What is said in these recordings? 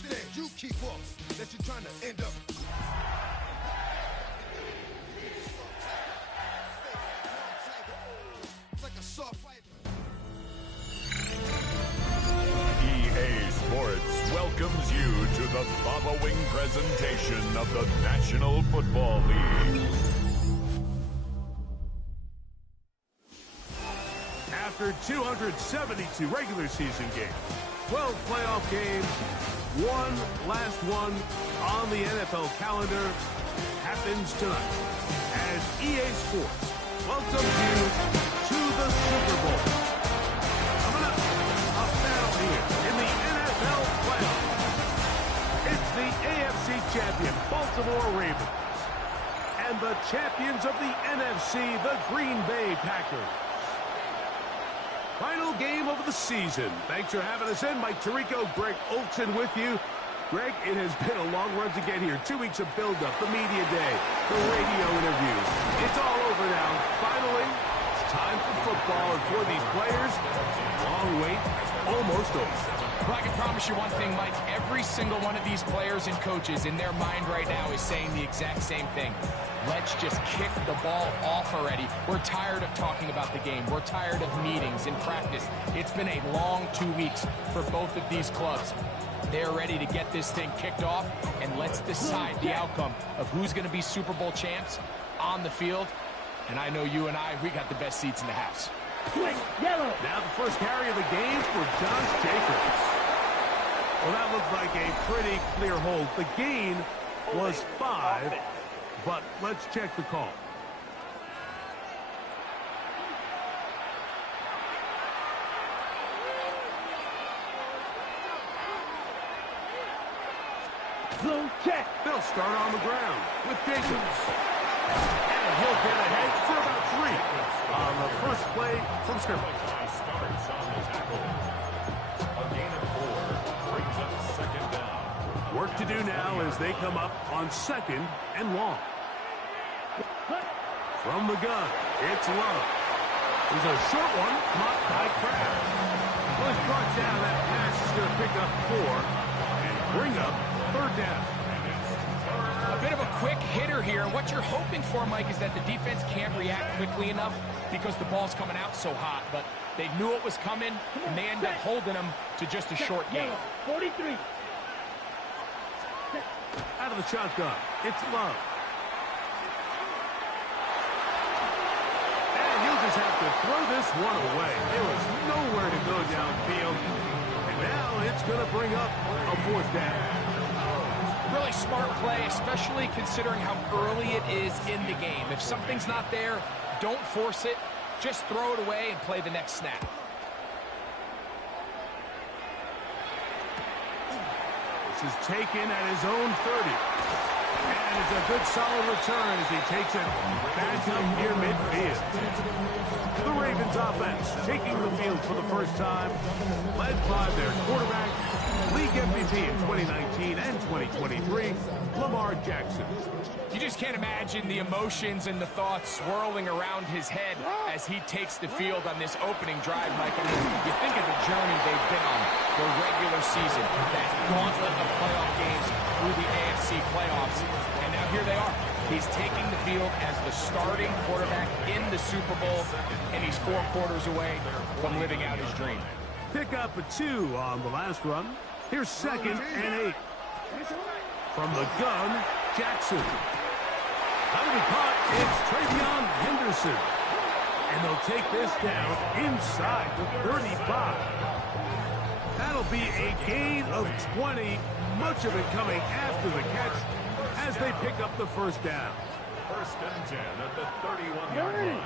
understand. You keep up that you're trying to end up. It's like a soft fight. EA Sports welcomes you to the following presentation of the National Football League. After 272 regular season games, 12 playoff games, one last one on the NFL calendar happens tonight as EA Sports welcomes you to the Super Bowl. Coming up, a battle here in the NFL playoffs. It's the AFC champion Baltimore Ravens and the champions of the NFC, the Green Bay Packers. Final game of the season. Thanks for having us in. Mike Tirico, Greg Olson with you. Greg, it has been a long run to get here. 2 weeks of build-up, the media day, the radio interviews. It's all over now. Finally, it's time for football. And for these players, long wait, almost over. Well, I can promise you one thing, Mike. Every single one of these players and coaches in their mind right now is saying the exact same thing. Let's just kick the ball off already. We're tired of talking about the game. We're tired of meetings and practice. It's been a long 2 weeks for both of these clubs. They're ready to get this thing kicked off, and let's decide the outcome of who's going to be Super Bowl champs on the field. And I know you and we got the best seats in the house. Yellow. Now the first carry of the game for Josh Jacobs. Well, that looked like a pretty clear hold. The gain was 5, but let's check the call. Zone check. They'll start on the ground with Jacobs. And he'll get ahead for about 3 on the first play from scrimmage. Starts on the tackle. A gain of 4 brings up second down. Work to do now as they come up on second and long. From the gun, it's Love. There's a short one caught by Kraft. Was brought down. That pass is going to pick up 4 and bring up third down. A bit of a quick hitter here. What you're hoping for, Mike, is that the defense can't react quickly enough because the ball's coming out so hot. But they knew it was coming, and they end up holding them to just a short gain. 43. Out of the shotgun, it's Love. And he'll just have to throw this one away. There was nowhere to go downfield. And now it's going to bring up a fourth down. Really smart play, especially considering how early it is in the game. If something's not there, don't force it. Just throw it away and play the next snap. This is taken at his own 30. And it's a good solid return as he takes it back up near midfield. The Ravens offense taking the field for the first time, led by their quarterback, league MVP in 2019 and 2023, Lamar Jackson. You just can't imagine the emotions and the thoughts swirling around his head as he takes the field on this opening drive, Mike. I mean, you think of the journey they've been on, the regular season, that gauntlet of playoff games through the AFC playoffs, and now here they are. He's taking the field as the starting quarterback in the Super Bowl, and he's 4 quarters away from living out his dream. Pick up a 2 on the last run. Here's second and 8. From the gun, Jackson. That'll be caught. It's Travion Henderson. And they'll take this down inside the 35. That'll be a gain of 20, much of it coming after the catch as they pick up the first down. First and 10 at the 31-yard line.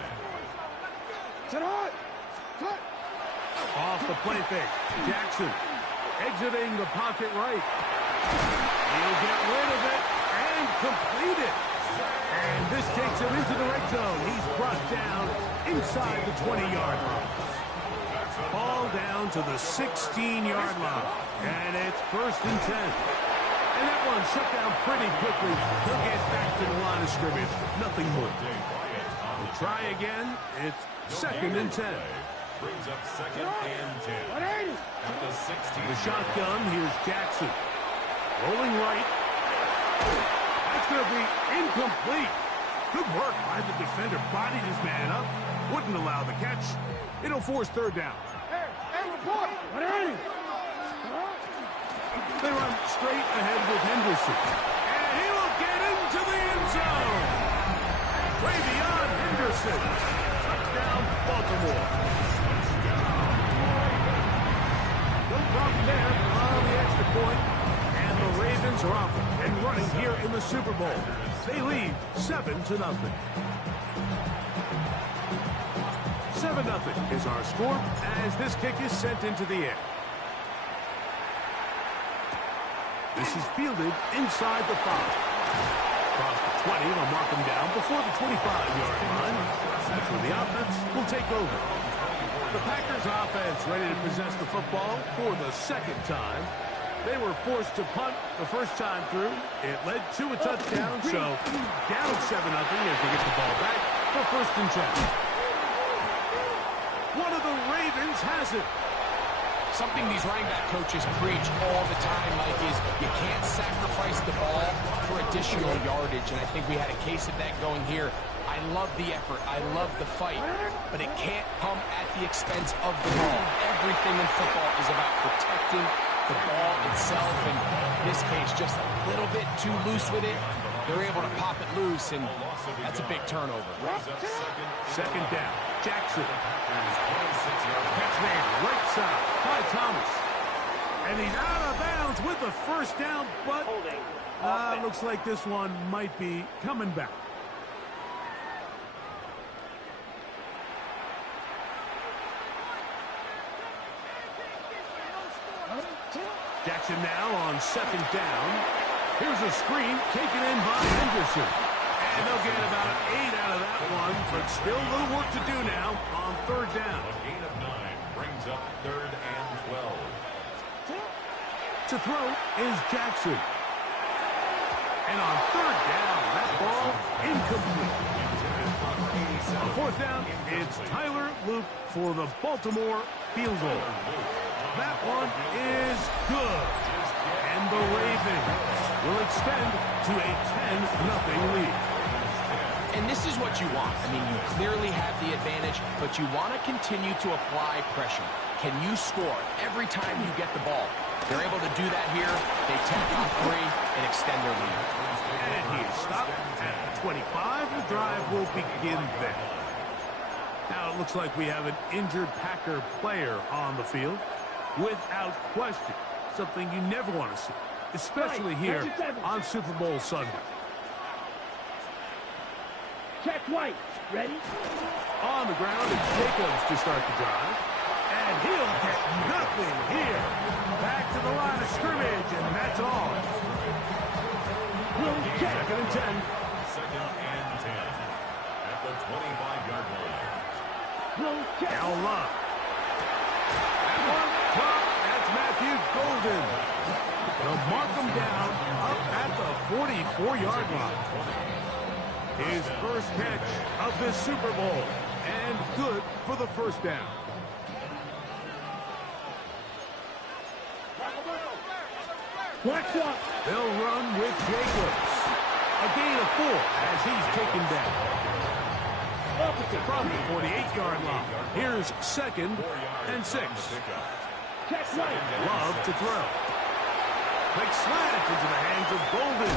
Off the play fake, Jackson exiting the pocket right. He'll get rid of it and complete it. And this takes him into the red zone. He's brought down inside the 20-yard line. Ball down to the 16-yard line. And it's first and 10. And that one shut down pretty quickly. He'll get back to the line of scrimmage. Nothing more. We'll try again. It's second and 10. Brings up second and 10. At the 16. The shotgun, here's Jackson. Rolling right. That's going to be incomplete. Good work by the defender. Bodied his man up. Wouldn't allow the catch. It'll force third down. Hey, report! They run straight ahead with Henderson. And he will get into the end zone. Way beyond Henderson. Touchdown, Baltimore. No problem there on the extra point. And the Ravens are off and running here in the Super Bowl. They lead 7-0. 7-0 is our score as this kick is sent into the air. This is fielded inside the 5. Across the 20, they'll mark him down before the 25-yard line. That's where the offense will take over. The Packers offense ready to possess the football for the second time. They were forced to punt the first time through. It led to a touchdown, so down 7-0 as they get the ball back for 1st and 10. One of the Ravens has it. Something these running back coaches preach all the time, Mike, is you can't sacrifice the ball for additional yardage, and I think we had a case of that going here. I love the effort. I love the fight, but it can't come at the expense of the ball. Everything in football is about protecting the ball itself, and in this case, just a little bit too loose with it. They're able to pop it loose, and that's a big turnover. Second down, Jackson. Catch man, right side by Thomas. And he's out of bounds with the first down, but looks like this one might be coming back. Jackson now on 2nd down. Here's a screen taken in by Henderson. And they'll get about an 8 out of that one, but still a little work to do now on 3rd down. A gain of 9 brings up 3rd and 12. To throw is Jackson. And on 3rd down, that ball incomplete. On 4th down, it's Tyler Luke for the Baltimore field goal. That one is good. And the Ravens will extend to a 10-0 lead. And this is what you want. I mean, you clearly have the advantage, but you want to continue to apply pressure. Can you score every time you get the ball? They're able to do that here. They take on 3 and extend their lead. And he is stopped at 25. The drive will begin there. Now it looks like we have an injured Packer player on the field. Without question, something you never want to see, especially here on Super Bowl Sunday. Check White. Ready? On the ground, it's Jacobs to start the drive. And he'll get nothing here. Back to the line of scrimmage, and that's all. Second and 10. 2nd and 10. At the 25-yard line. Now Love. That one, top, that's Matthew Golden. They'll mark him down up at the 44-yard line. His first catch of this Super Bowl, and good for the 1st down. They'll run with Jacobs. A gain of 4 as he's taken down. From the 48-yard line, here's 2nd and 6. Love to throw. Quick slant into the hands of Golden.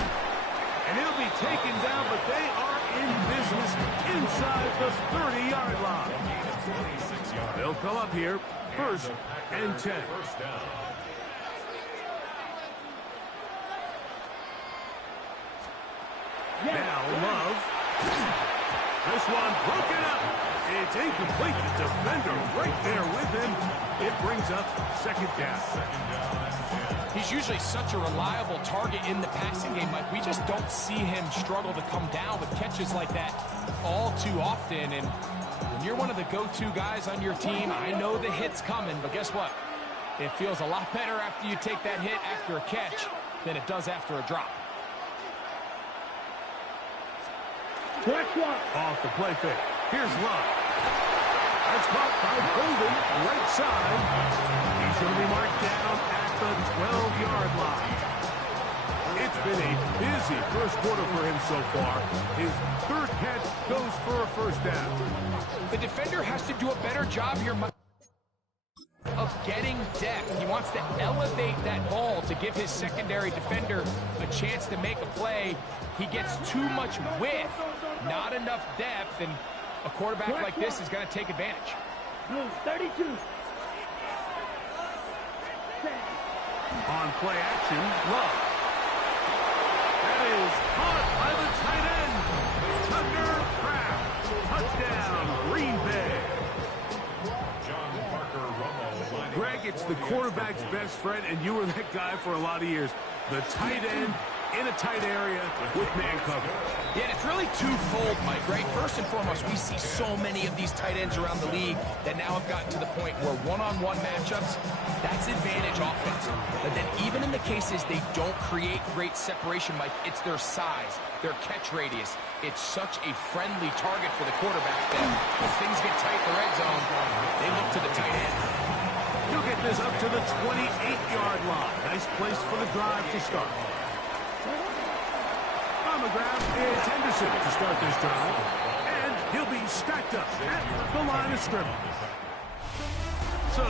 And he'll be taken down, but they are in business inside the 30-yard line. They'll come up here, 1st and 10. Now Love. This one broken up. It's incomplete. The defender right there with him. It brings up 2nd down. He's usually such a reliable target in the passing game, Mike. We just don't see him struggle to come down with catches like that all too often. And when you're one of the go-to guys on your team, I know the hit's coming, but guess what? It feels a lot better after you take that hit after a catch than it does after a drop. Off the play fake. Here's Love. That's caught by Golden, right side. He's going to be marked down at the 12-yard line. been a busy first quarter for him so far. His third catch goes for a first down. The defender has to do a better job here of getting depth. He wants to elevate that ball to give his secondary defender a chance to make a play. He gets too much width, not enough depth, and a quarterback like this is going to take advantage. Blues 32. On play action, Love. That is caught by the tight end. Tucker Kraft. Touchdown, Green Bay. Greg, it's the quarterback's best friend, and you were that guy for a lot of years. The tight end in a tight area with man cover. Yeah, and it's really twofold, Mike, right? First and foremost, we see so many of these tight ends around the league that now have gotten to the point where one-on-one matchups, that's advantage offense. But then even in the cases they don't create great separation, Mike, it's their size, their catch radius. It's such a friendly target for the quarterback that if things get tight in the red zone, they look to the tight end. He'll get this up to the 28-yard line. Nice place for the drive to start. On the ground, it's Henderson to start this drive. And he'll be stacked up at the line of scrimmage. So,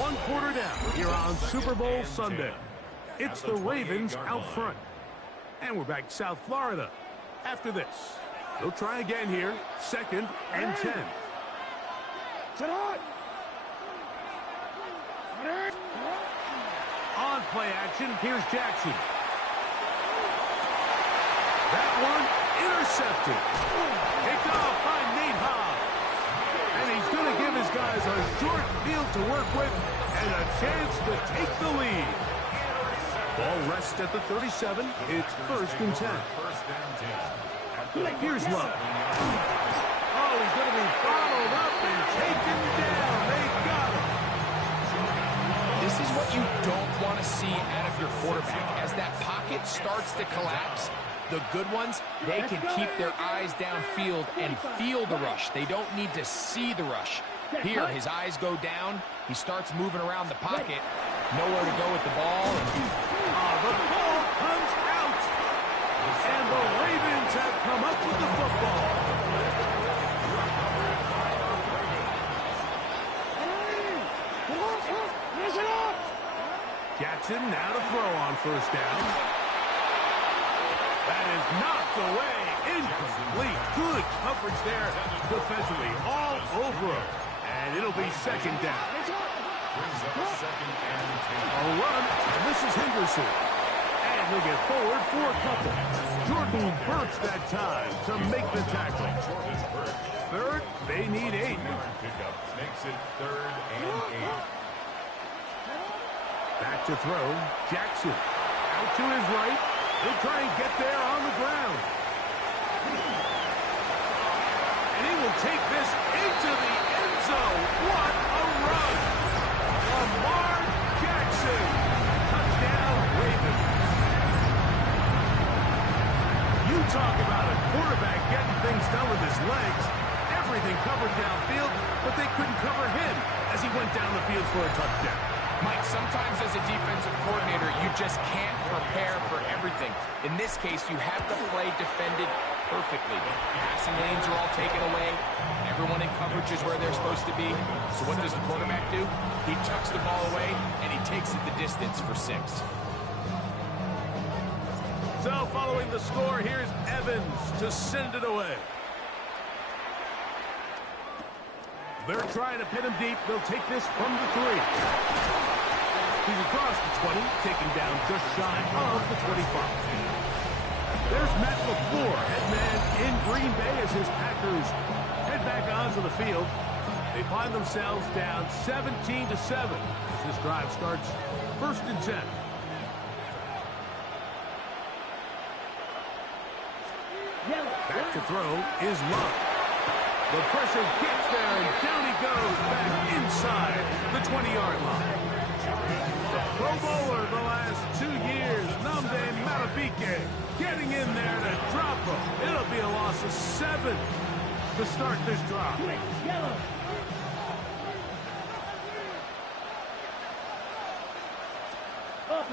one quarter down here on Super Bowl Sunday. It's the Ravens out front. And we're back to South Florida after this. They'll try again here. 2nd and 10. On play action, here's Jackson. That one intercepted. Picked off by Nate Hobbs. And he's going to give his guys a short field to work with and a chance to take the lead. Ball rests at the 37. It's 1st and 10. Here's Love. Oh, he's going to be followed up and taken down. They got him. This is what you don't want to see out of your quarterback. As that pocket starts to collapse, the good ones, they can keep their eyes downfield and feel the rush. They don't need to see the rush. Here, his eyes go down. He starts moving around the pocket. Nowhere to go with the ball. The ball comes out. And the Ravens have come up with the football. Jackson now to throw on first down. That is knocked away. Incomplete. Good coverage there defensively. All over him. And it'll be 2nd down. A run, and this is Henderson. And he'll get forward for a couple. Jordan Burks that time to make the tackle. 3rd, they need 8. Makes it 3rd and 8. Back to throw, Jackson. Out to his right. He'll try and get there on the ground. And he will take this into the end zone. What a run! Lamar Jackson. Touchdown, Ravens. You talk about a quarterback getting things done with his legs. Everything covered downfield, but they couldn't cover him as he went down the field for a touchdown. Mike, sometimes as a defensive coordinator, you just can't prepare for everything. In this case, you have the play defended perfectly. Passing lanes are all taken away. Everyone in coverage is where they're supposed to be. So what does the quarterback do? He tucks the ball away, and he takes it the distance for 6. So following the score, here's Evans to send it away. They're trying to pin him deep. They'll take this from the 3. He's across the 20, taken down just shy of the 25. There's Matt LaFleur, head man in Green Bay as his Packers head back onto the field. They find themselves down 17-7 as this drive starts 1st and 10. Back to throw is Love. The pressure gets there, and down he goes back inside the 20-yard line. The Pro Bowler the last 2 years, Nnamdi Madubuike, getting in there to drop him. It'll be a loss of 7 to start this drive.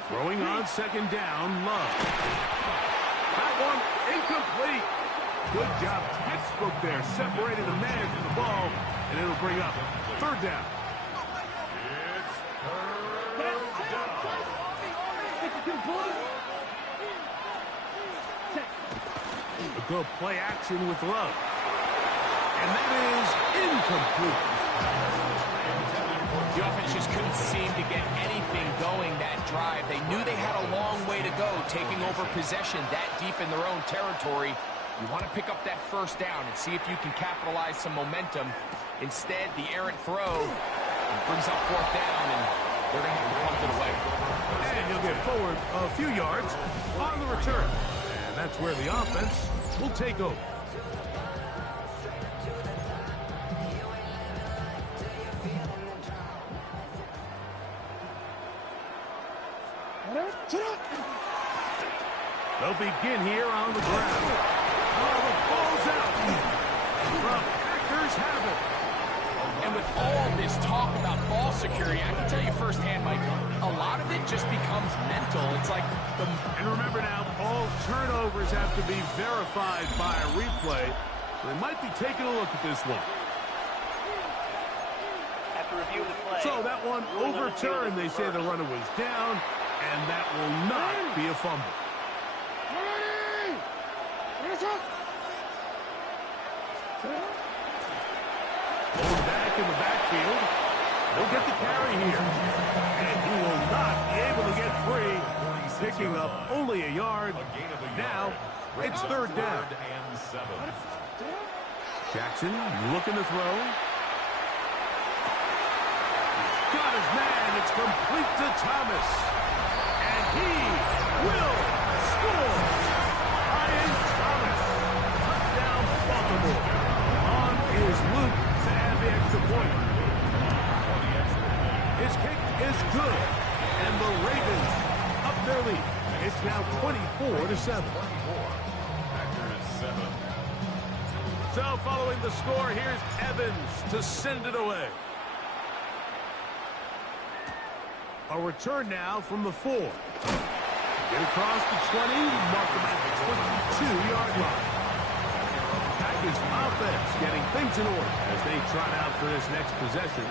Throw Throwing on second down, Love. That one incomplete. Good job, textbook there, separating the man from the ball, and it'll bring up third down. A good play action with Love. And that is incomplete. The offense just couldn't seem to get anything going that drive. They knew they had a long way to go, taking over possession that deep in their own territory. You want to pick up that first down and see if you can capitalize some momentum. Instead, the errant throw brings up fourth down, and they're going to have to pump it away. And he'll get forward a few yards on the return. And that's where the offense will take over. They'll begin here on the ground. Oh, the ball's out. The Packers have it. And with all this talk about ball security, I can tell you firsthand, Mike, a lot of it just becomes mental. It's like the... And remember now, all turnovers have to be verified by a replay. So they might be taking a look at this one. After review of the play. So that one overturned. They say the runner was down, and that will not be a fumble. Going back in the backfield. He'll get the carry here. And he will not be able to get free. Picking up only a yard. Now, it's third down. Jackson looking to throw. He's got his man. It's complete to Thomas. And he will score. Ryan Thomas. Touchdown Baltimore. On is Luke to add the extra point. His kick is good. And the Ravens up their lead. It's now 24-7. So following the score, here's Evans to send it away. A return now from the 4. Get across the 20, mark them at the 22-yard line. Packers offense getting things in order as they trot out for this next possession.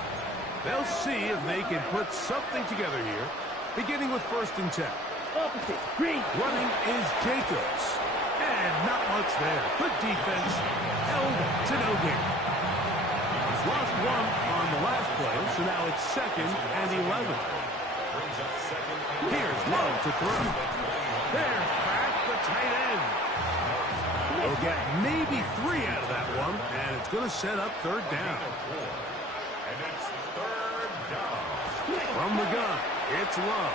They'll see if they can put something together here, beginning with 1st and 10. Opposite. Green. Running is Jacobs. And not much there. Good defense. Held to no gain. He's lost one on the last play, so now it's 2nd and 11. Here's Love to throw. There's Kraft, the tight end. They'll get maybe 3 out of that one, and it's going to set up third down. And it's third down. From the gun, it's Love.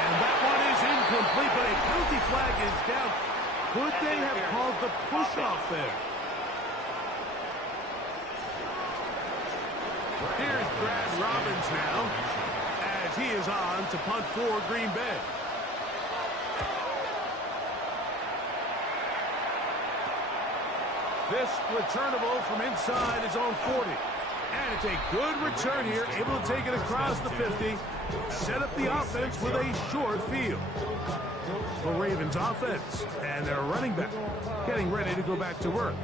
And that one is incomplete, but a penalty flag is down. Could they have called the push-off there? Here's Brad Robbins now, as he is on to punt for Green Bay. This returnable from inside his own 40. And it's a good return here, able to take it across the 50, set up the offense with a short field. The Ravens offense and their running back getting ready to go back to work.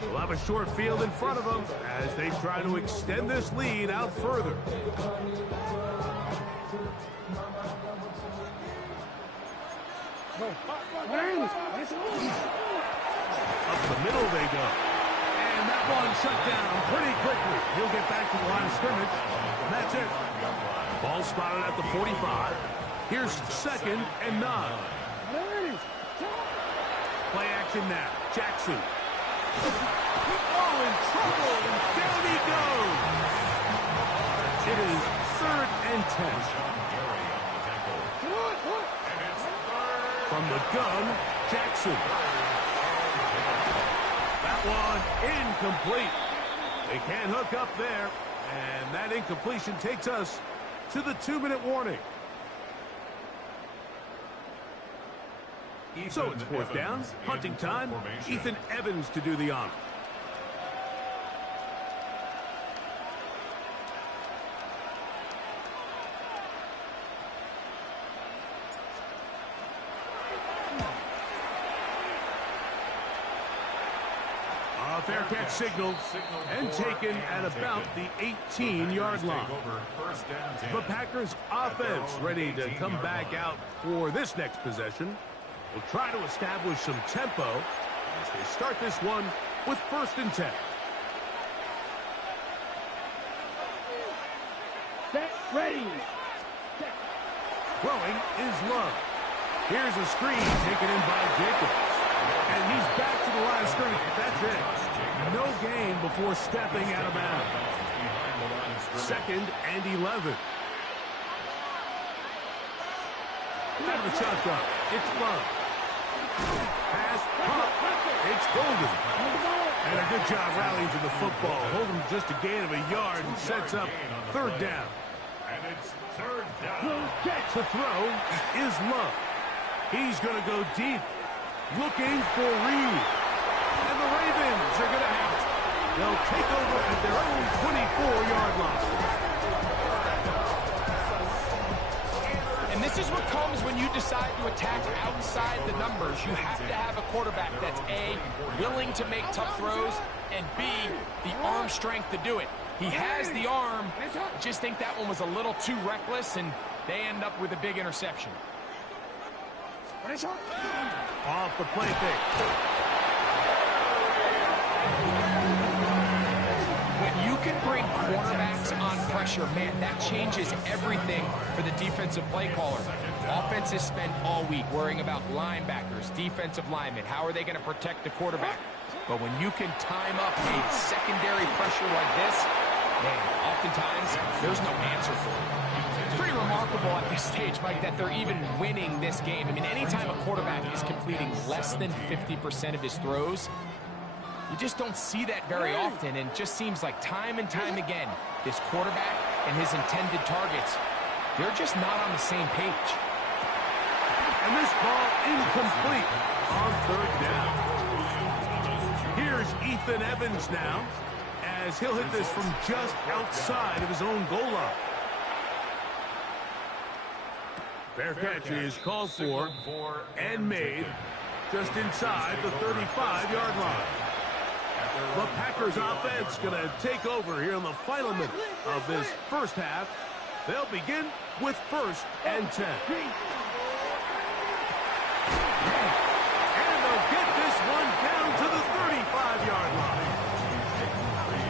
They'll have a short field in front of them as they try to extend this lead out further. Up the middle they go. And that one shut down pretty quickly. He'll get back to the line of scrimmage. And that's it. Ball spotted at the 45. Here's 2nd and 9. Play action now. Jackson. Oh, in trouble, and down he goes. It is 3rd and 10. From the gun, Jackson. That one incomplete. They can't hook up there, and that incompletion takes us to the 2-minute warning. So it's 4th down, punting time. Ethan Evans to do the honor. fair catch signaled and taken at about the 18-yard line. The Packers offense ready to come back out for this next possession. Will try to establish some tempo as they start this one with 1st and 10. Set, ready. Throwing is Love. Here's a screen taken in by Jacobs. And he's back to the line of scrimmage. That's it. No gain before stepping out of bounds. 2nd and 11. Out of the shotgun. It's Love. Pass, pump. It's Golden. And a good job rallying to the football. Holding just a gain of a yard and sets up 3rd down. And it's 3rd down. To throw is Love. He's going to go deep. Looking for Reed. And the Ravens are going to have it. They'll take over at their own 24-yard line. And this is what comes when you decide to attack outside the numbers. You have to have a quarterback that's A, willing to make tough throws, and B, the arm strength to do it. He has the arm. I just think that one was a little too reckless, and they end up with a big interception. Off the play fake. When you can bring quarterbacks on pressure, man, that changes everything for the defensive play caller. Offenses spend all week worrying about linebackers, defensive linemen. How are they going to protect the quarterback? But when you can time up a secondary pressure like this, man, oftentimes there's no answer for it. It's pretty remarkable at this stage, Mike, that they're even winning this game. I mean, anytime a quarterback is completing less than 50% of his throws, you just don't see that very often, and it just seems like time and time again, this quarterback and his intended targets, they're just not on the same page. And this ball incomplete on 3rd down. Here's Ethan Evans now, as he'll hit this from just outside of his own goal line. Fair catch is called for and made just inside the 35-yard line. The Packers offense going to take over here in the final minute of this 1st half. They'll begin with 1st and 10. And they'll get this one down to the 35-yard line.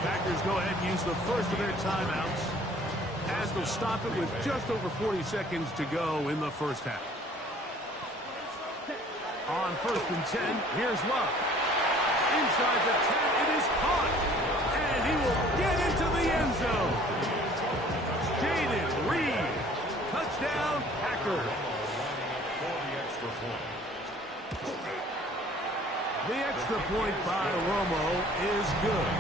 Packers go ahead and use the first of their timeouts, as they'll stop it with just over 40 seconds to go in the 1st half. On 1st and 10, here's Love. Inside the 10, it is caught. And he will get into the end zone. Jaden Reed. Touchdown, Packers. The extra point by Romo is good.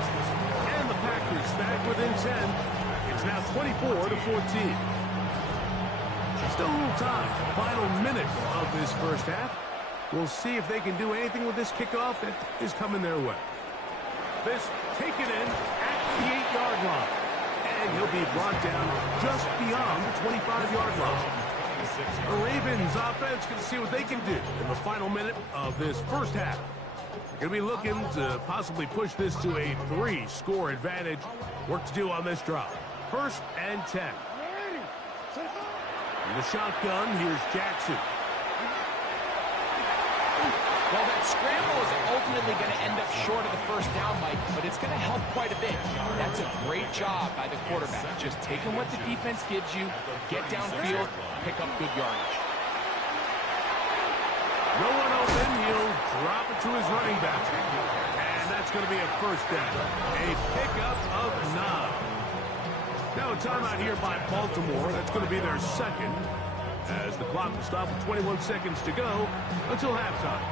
And the Packers back within 10. It's now 24-14. Still a little time. Final minute of this 1st half. We'll see if they can do anything with this kickoff that is coming their way. This taken in at the 8-yard line. And he'll be brought down just beyond the 25-yard line. The Ravens offense can see what they can do in the final minute of this 1st half. They're going to be looking to possibly push this to a 3-score advantage. Work to do on this drive. 1st and 10. In the shotgun, here's Jackson. Well, that scramble is ultimately going to end up short of the 1st down, Mike, but it's going to help quite a bit. That's a great job by the quarterback. Just taking what the defense gives you, get downfield, pick up good yardage. No one open. He'll drop it to his running back. And that's going to be a 1st down. A pickup of 9. Now a timeout here by Baltimore. That's going to be their 2nd, as the clock will stop with 21 seconds to go until halftime.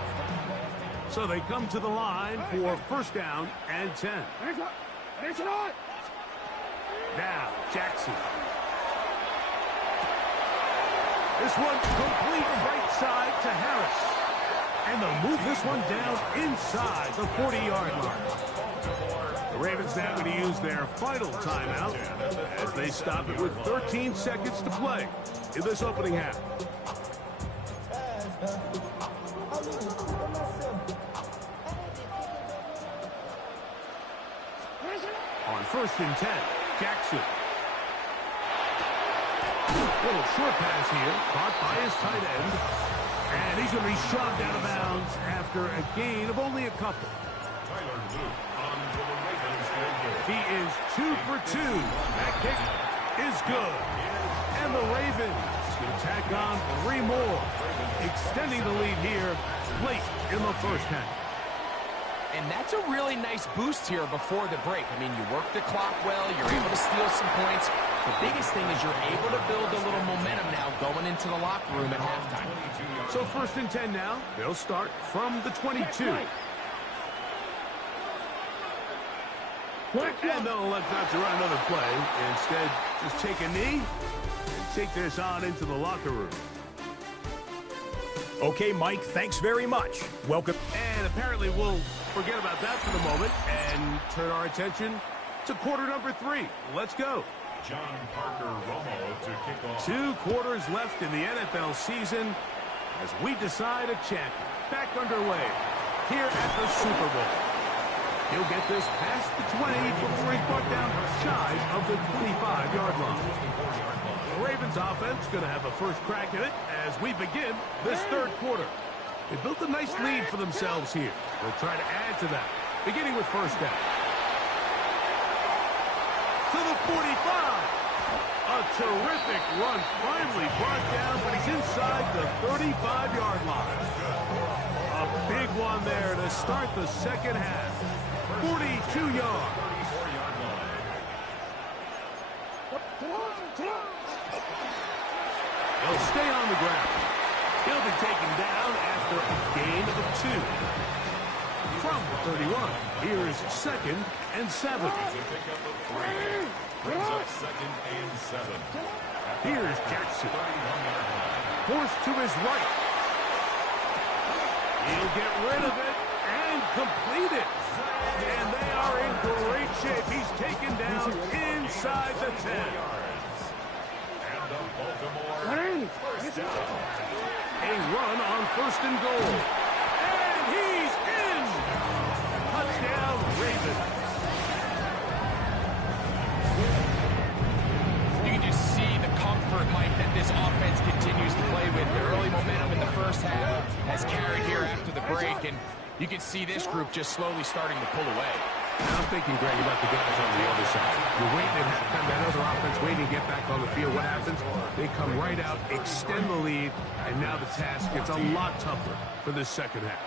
So they come to the line for 1st down and 10. Now, Jackson. This one complete right side to Harris. And they'll move this one down inside the 40-yard line. The Ravens now going to use their final timeout as they stop it with 13 seconds to play in this opening half. first and 10. Jackson. Little short pass here, caught by his tight end. And he's going to be shoved out of bounds after a gain of only a couple. He is 2 for 2. That kick is good. And the Ravens going to tack on 3 more, extending the lead here late in the first half. And that's a really nice boost here before the break. I mean, you work the clock well, you're able to steal some points. The biggest thing is you're able to build a little momentum now going into the locker room at halftime. So first and 10 now. They'll start from the 22. And they'll elect not to run another play. Instead, just take a knee and take this on into the locker room. Okay, Mike, thanks very much. Welcome. And apparently we'll forget about that for the moment and turn our attention to quarter number 3. Let's go. John Parker Romo to kick off. 2 quarters left in the NFL season as we decide a champion. Back underway here at the Super Bowl. He'll get this past the 20 before he's brought down shy of the 25-yard line. The Ravens offense going to have a first crack at it as we begin this third quarter. They built a nice lead for themselves here. They'll try to add to that, beginning with first down. To the 45. A terrific run finally brought down, but he's inside the 35-yard line. A big one there to start the second half. 42 yards. He'll stay on the ground. He'll be taken down after a gain of 2. From the 31, here's 2nd and 7. Brings up 2nd and 7. Here's Jackson. Forced to his right. He'll get rid of it and complete it. And they are in great shape. He's taken down inside the 10. And the Baltimore first down. A run on 1st and goal. And he's in. Touchdown, Ravens. You can just see the comfort, Mike, that this offense continues to play with. The early momentum in the first half has carried here after the break, and you can see this group just slowly starting to pull away. I'm thinking, Greg, about the guys on the other side. You're waiting at halftime, that other offense waiting to get back on the field. What happens? They come right out, extend the lead, and now the task gets a lot tougher for this second half.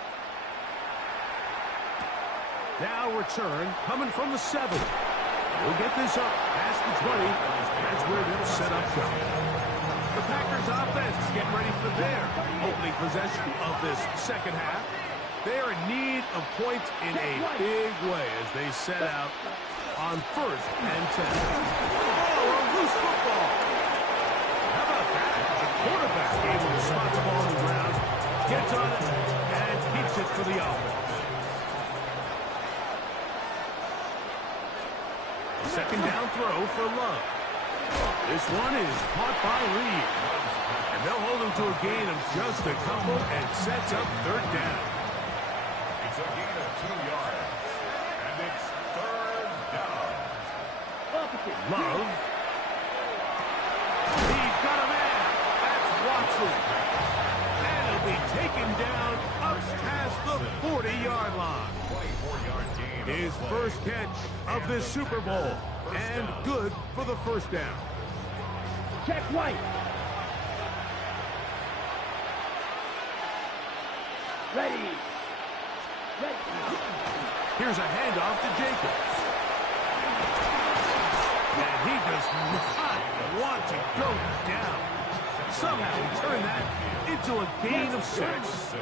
Now return coming from the 7. We'll get this up past the 20. That's where they'll set up shop. The Packers offense getting ready for their opening possession of this second half. They are in need of points in a big way as they set out on 1st and 10. Oh, a loose football. How about that? The quarterback able to spot the ball on the ground, gets on it, and keeps it for the offense. Second down throw for Love. This one is caught by Reed. And they'll hold him to a gain of just a couple and sets up 3rd down. It's a gain of 2 yards. And it's 3rd down. Love. He's got a man. That's Watson. And he'll be taken down up past the 40-yard line. 24-yard gain. His first catch of this Super Bowl. And good for the first down. Check right. Ready. Here's a handoff to Jacobs. And he does not want to go down. Somehow he turned that into a gain of 6.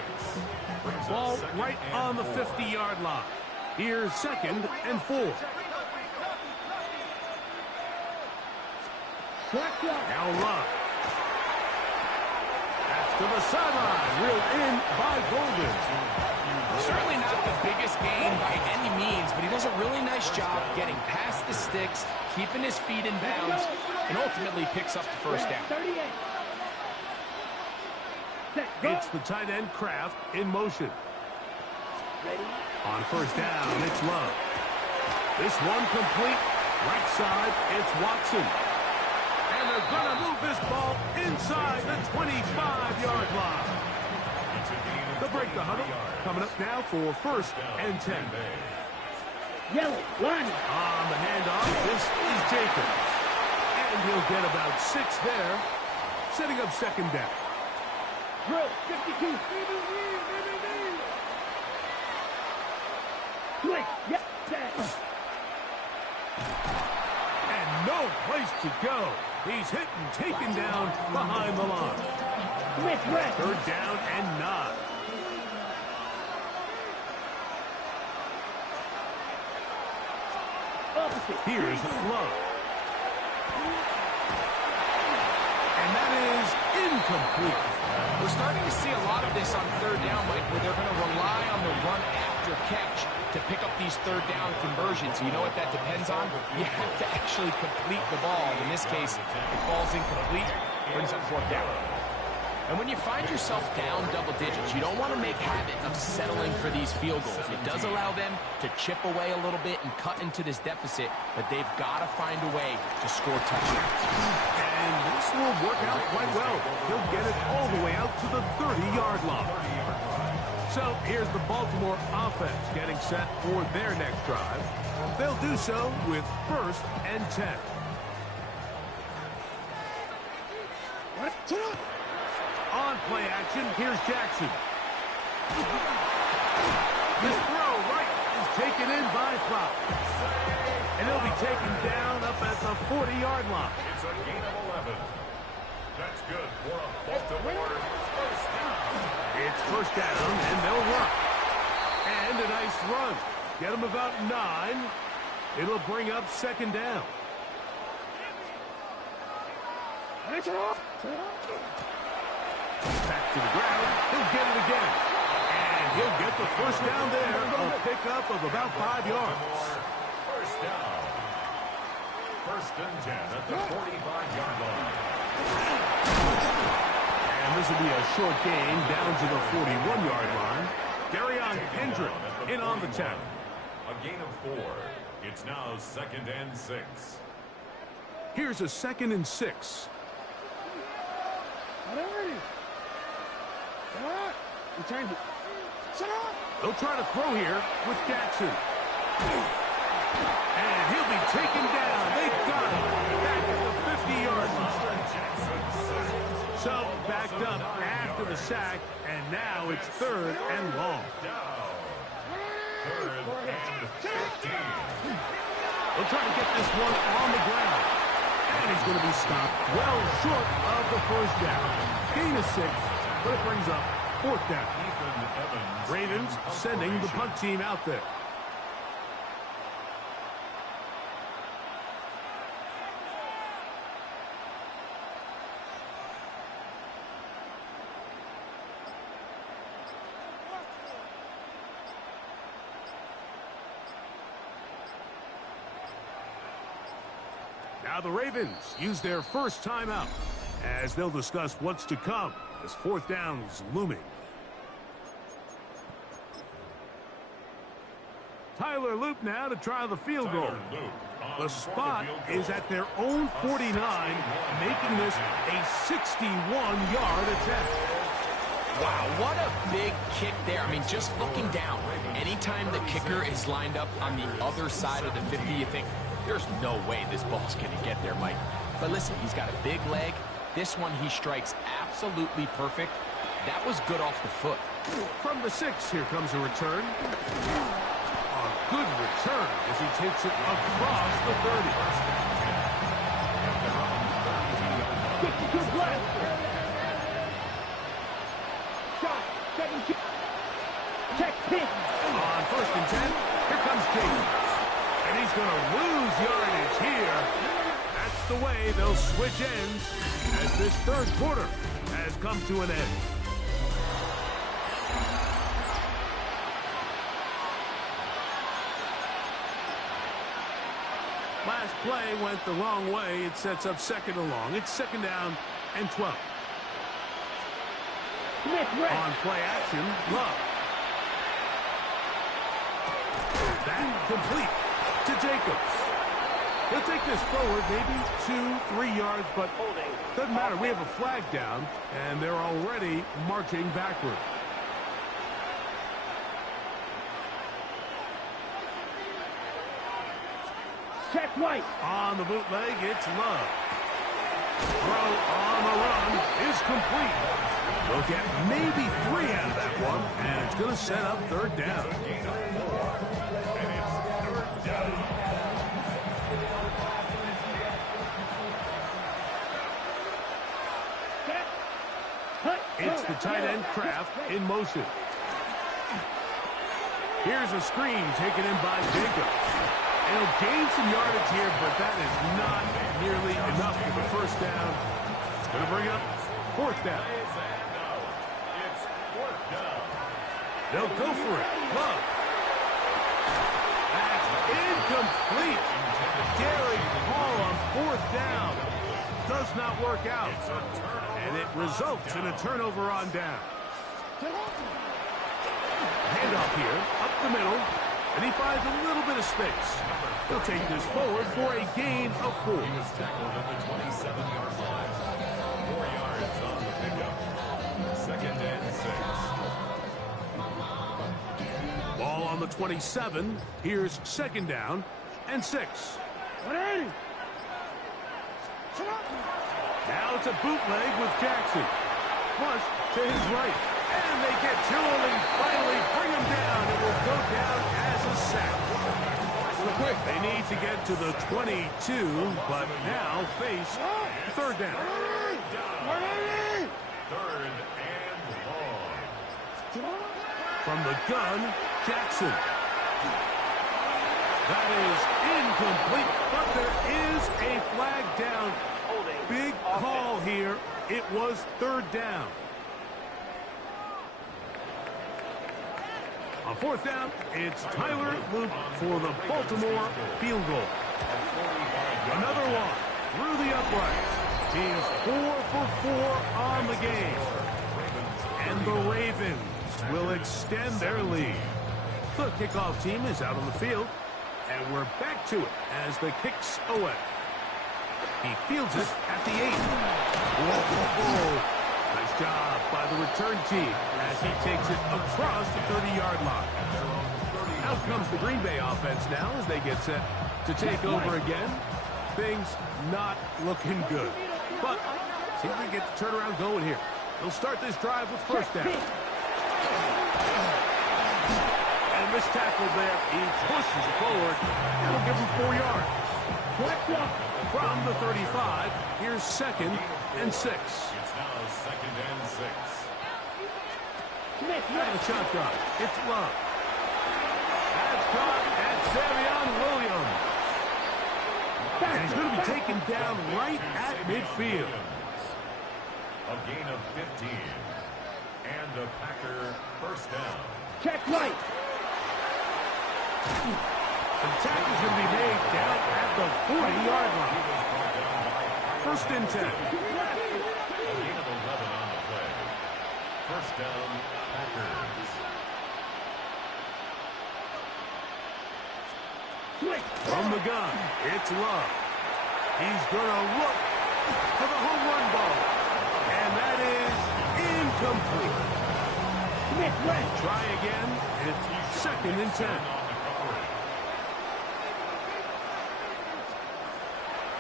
Ball right on the 50-yard line. Here's 2nd and 4. Now Love. That's to the sideline. Reeled in by Golden. Certainly not the biggest gain by any means, but he does a really nice job getting past the sticks, keeping his feet in bounds, and ultimately picks up the first down. It's the tight end Kraft in motion. On first down, it's Love. This one complete Right side, it's Watson. And they're going to move this ball inside the 25-yard line. They'll break the huddle. Coming up now for 1st and 10. Yellow, line. On the handoff, this is Jacobs. And he'll get about 6 there, setting up 2nd down. Drill, 52. Switch, yep, And no place to go. He's hit and taken down behind the line. Smith, red. 3rd down and 9. Opposite. Here's Love. And that is incomplete. We're starting to see a lot of this on 3rd down, Mike, where they're going to rely on the run after catch to pick up these 3rd down conversions. You know what that depends on? You have to actually complete the ball. In this case, it falls incomplete, brings up 4th down. And when you find yourself down double digits, you don't want to make habit of settling for these field goals. It does allow them to chip away a little bit and cut into this deficit, but they've got to find a way to score touchdowns. And this will work out quite well. He'll get it all the way out to the 30-yard line. So here's the Baltimore offense getting set for their next drive. They'll do so with 1st and 10. On play action, here's Jackson. This throw right is taken in by Flowers. And he'll be taken down up at the 40-yard line. It's a gain of 11. That's good for a Baltimore 1st down. It's 1st down, and they'll run. And a nice run. Get them about 9. It'll bring up 2nd down. Back to the ground. He'll get it again. And he'll get the 1st down there. A pickup of about 5 yards. 1st down. 1st and 10 at the 45-yard line. And this will be a short gain down to the 41-yard line. Darion Hendrick in on the tackle. A gain of 4. It's now 2nd and 6. Here's a 2nd and 6. They'll try to throw here with Jackson. And he'll be taken down. They got him back at the 50-yard line. So backed up after the sack, and now it's 3rd and long. 3rd and 15. They'll try to get this one on the ground. And he's going to be stopped well short of the 1st down. Gain of 6, but it brings up 4th down. Ravens sending the punt team out there. Now the Ravens use their 1st timeout as they'll discuss what's to come as 4th down is looming. Tyler Loop now to try the field goal. The spot is at their own 49, making this a 61-yard attempt. Wow, what a big kick there. I mean, just looking down, anytime the kicker is lined up on the other side of the 50, you think, there's no way this ball's going to get there, Mike. But listen, he's got a big leg. This one he strikes absolutely perfect. That was good off the foot. From the 6, here comes a return. A good return as he takes it across the 30. 52 left. Shot, 7. Check, pin. On 1st and 10, here comes Jacobs. And he's going to lose yardage here. That's the way they'll switch ends as this 3rd quarter has come to an end. Last play went the wrong way. It sets up 2nd and long. It's 2nd down and 12. On play action, Love. That complete to Jacobs. He'll take this forward, maybe 2-3 yards, but doesn't matter. We have a flag down, and they're already marching backward. Check right. On the bootleg, it's Love. Throw on the run is complete. They'll get maybe 3 out of that one, and it's going to set up third down. It's the tight end Kraft in motion. Here's a screen taken in by Jacobs. And he'll gain some yardage here, but that is not nearly enough for the first down. It's going to bring up fourth down. They'll go for it. Love. That's incomplete. Derek Hall on fourth down. Does not work out. And it results in a turnover on down. Handoff here, up the middle, and he finds a little bit of space. He'll take this forward for a gain of 4. He was tackled at the 27-yard line. 4 yards on the pickup. 2nd and 6. Ball on the 27. Here's 2nd down and 6. Now it's a bootleg with Jackson. Flush to his right. And they get to him and finally bring him down. It will go down as a sack. They need to get to the 22, but now face third down. 3rd and long. From the gun, Jackson. That is incomplete, but there is a flag down. Big call here. It was third down. On fourth down, it's Tyler Luke for the Baltimore field goal. Another one through the upright. He's 4 for 4 on the game. And the Ravens will extend their lead. The kickoff team is out on the field, and we're back to it as the kicks away. He fields it at the 8. Whoa. Nice job by the return team as he takes it across the 30-yard line. Out comes the Green Bay offense now as they get set to take over again. Things not looking good. But see if we get the turnaround going here. They'll start this drive with first down. And this tackle there, he pushes forward. That'll give him 4 yards. From the 35, here's 2nd and 6. It's now 2nd and 6. And a shotgun. It's Love. That's caught at Savion Williams. And he's going to be taken down right at midfield. A gain of 15. And a Packer first down. Check right. The attack is going to be made down at the 40-yard line. First and 10. A gain of 11 on the play. First down, Packers. From the gun, it's Love. He's going to look for the home run ball. And that is incomplete. Try again. It's 2nd and 10.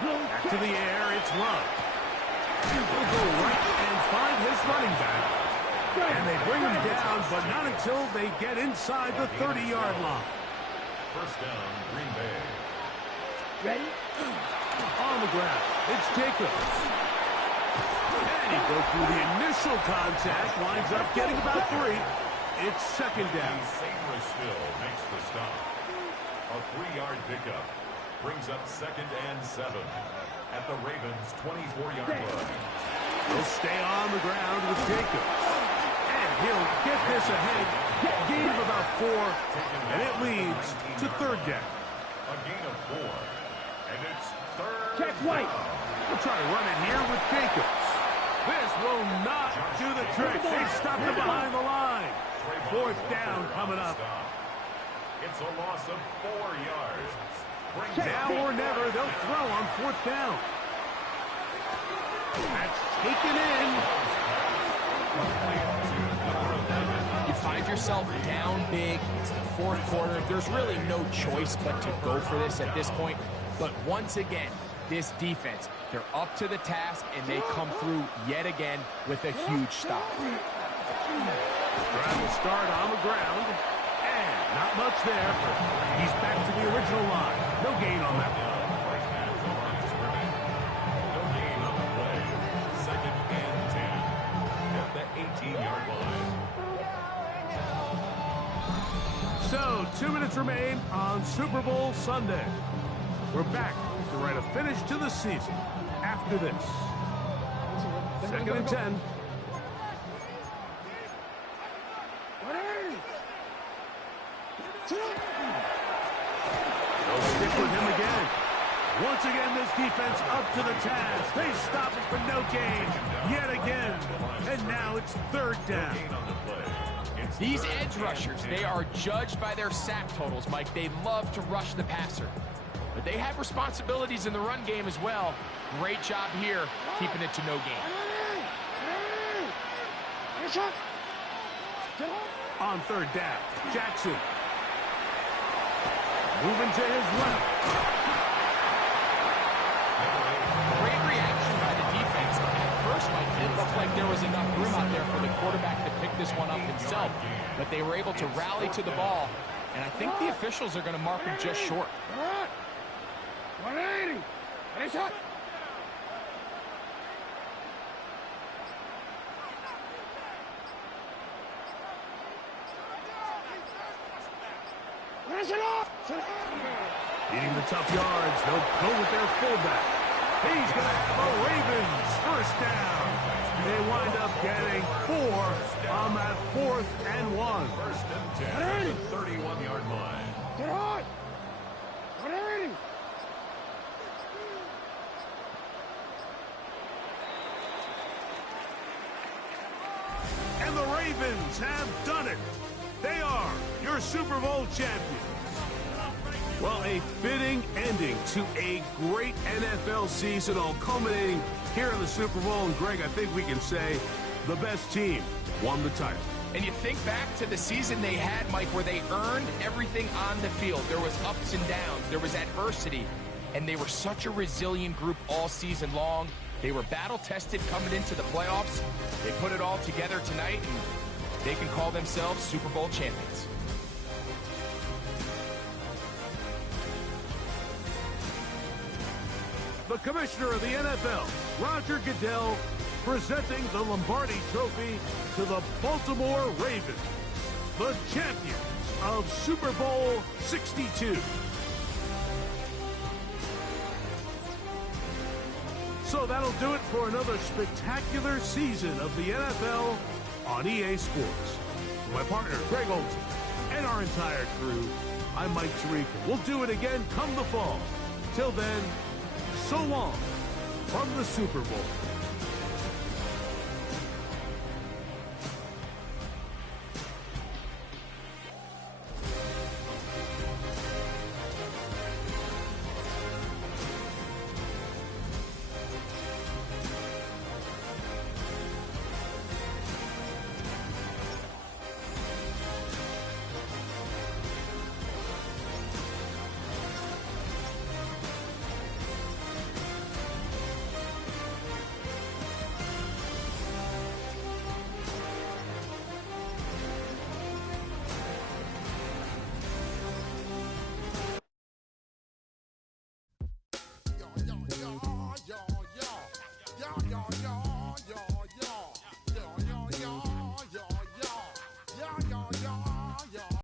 Back to the air, it's Love. He'll go right and find his running back. And they bring him down, but not until they get inside the 30-yard line. First down, Green Bay. Ready? On the ground, it's Jacobs. And he broke through the initial contact, winds up getting about 3. It's 2nd down. Sainrisville makes the stop. A 3-yard pickup brings up 2nd and 7 at the Ravens' 24-yard line. He'll stay on the ground with Jacobs. And he'll get this ahead. Gain of about 4. And it leads to third down. A gain of 4. And it's third. Check right. We'll try to run it here with Jacobs. This will not do the trick. They stopped him behind the line. Fourth down coming up. It's a loss of 4 yards. Now or never, they'll throw on 4th down. That's taken in. You find yourself down big. It's the 4th quarter. There's really no choice but to go for this at this point. But once again, this defense, they're up to the task, and they come through yet again with a huge stop. Drive will start on the ground. And not much there. He's back to the original line. No gain on that one. No gain on the play. 2nd and 10 at the 18-yard line. So, 2 minutes remain on Super Bowl Sunday. We're back to write a finish to the season after this. 2nd and 10. They'll stick with him again. Once again, this defense up to the task. They stop it for no gain yet again. And now it's 3rd down. These edge rushers, they are judged by their sack totals, Mike. They love to rush the passer. But they have responsibilities in the run game as well. Great job here, keeping it to no gain. On 3rd down, Jackson. Moving to his left. Great reaction by the defense. At first, Mike, it looked like there was enough room out there for the quarterback to pick this one up himself. But they were able to rally to the ball. And I think the officials are going to mark him just short. 180. Nice hot. Beating the tough yards, they'll go with their fullback. He's going to have a Ravens 1st down. They wind up getting 4 on that 4th and 1. 1st and 10 at the 31-yard line. Get on. 180. And the Ravens have done it. They are your Super Bowl champions. Well, a fitting ending to a great NFL season, all culminating here in the Super Bowl. And, Greg, I think we can say the best team won the title. And you think back to the season they had, Mike, where they earned everything on the field. There was ups and downs. There was adversity. And they were such a resilient group all season long. They were battle-tested coming into the playoffs. They put it all together tonight, and they can call themselves Super Bowl champions. The commissioner of the NFL, Roger Goodell, presenting the Lombardi Trophy to the Baltimore Ravens, the champions of Super Bowl 62. So that'll do it for another spectacular season of the NFL on EA Sports. For my partner, Greg Olson, and our entire crew, I'm Mike Tirico. We'll do it again come the fall. Till then, so long from the Super Bowl. Yo, yo, yo, yo, yo, yo, yo, yo, yo.